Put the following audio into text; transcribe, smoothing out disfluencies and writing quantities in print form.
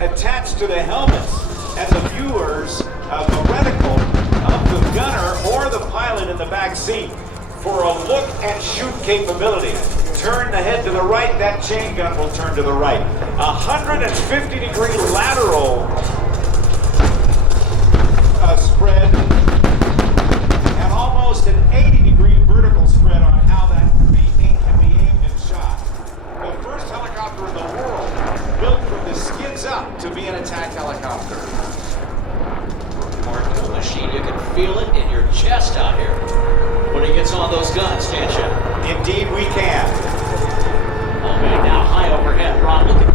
attached to the helmets and the viewers of the reticle of the gunner or the pilot in the back seat for a look and shoot capability. Turn the head to the right, that chain gun will turn to the right. 150-degree lateral spread and almost an 80-degree vertical spread on how that can be aimed and shot. The first helicopter in the world built from the skids up to be an attack helicopter. Remarkable machine. You can feel it in your chest out here when it gets on those guns, can't you? Indeed we can. Oh man, now high overhead. Ron, look at